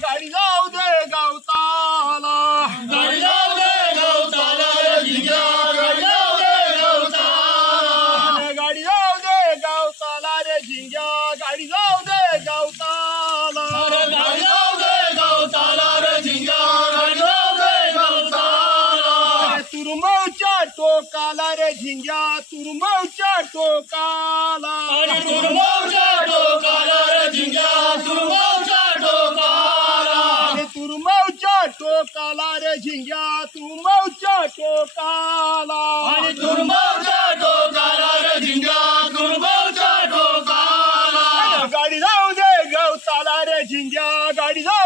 गाडी जाऊ दे गवताला गाडी जाऊ दे गवताला रे झिंग्या गाडी जाऊ दे गवताला गाडी जाऊ दे गवताला रे झिंग्या गाडी जाऊ दे गवताला अरे गाडी जाऊ दे गवताला रे झिंग्या गाडी जाऊ दे गवताला तुरमौच्या टोकाला रे झिंग्या तुरमौच्या टोकाला अरे तुरमौच्या टोकाला रे झिंग्या तुरमौच्या टोकाला तुरमौच्या टोकाला रे झिंग्या तुरमौच्या टोकाला आणि तुरमौच्या टोकाला रे झिंग्या तुरमौच्या टोकाला गाडी जाऊ दे गवताला रे झिंग्या गाडी जाऊ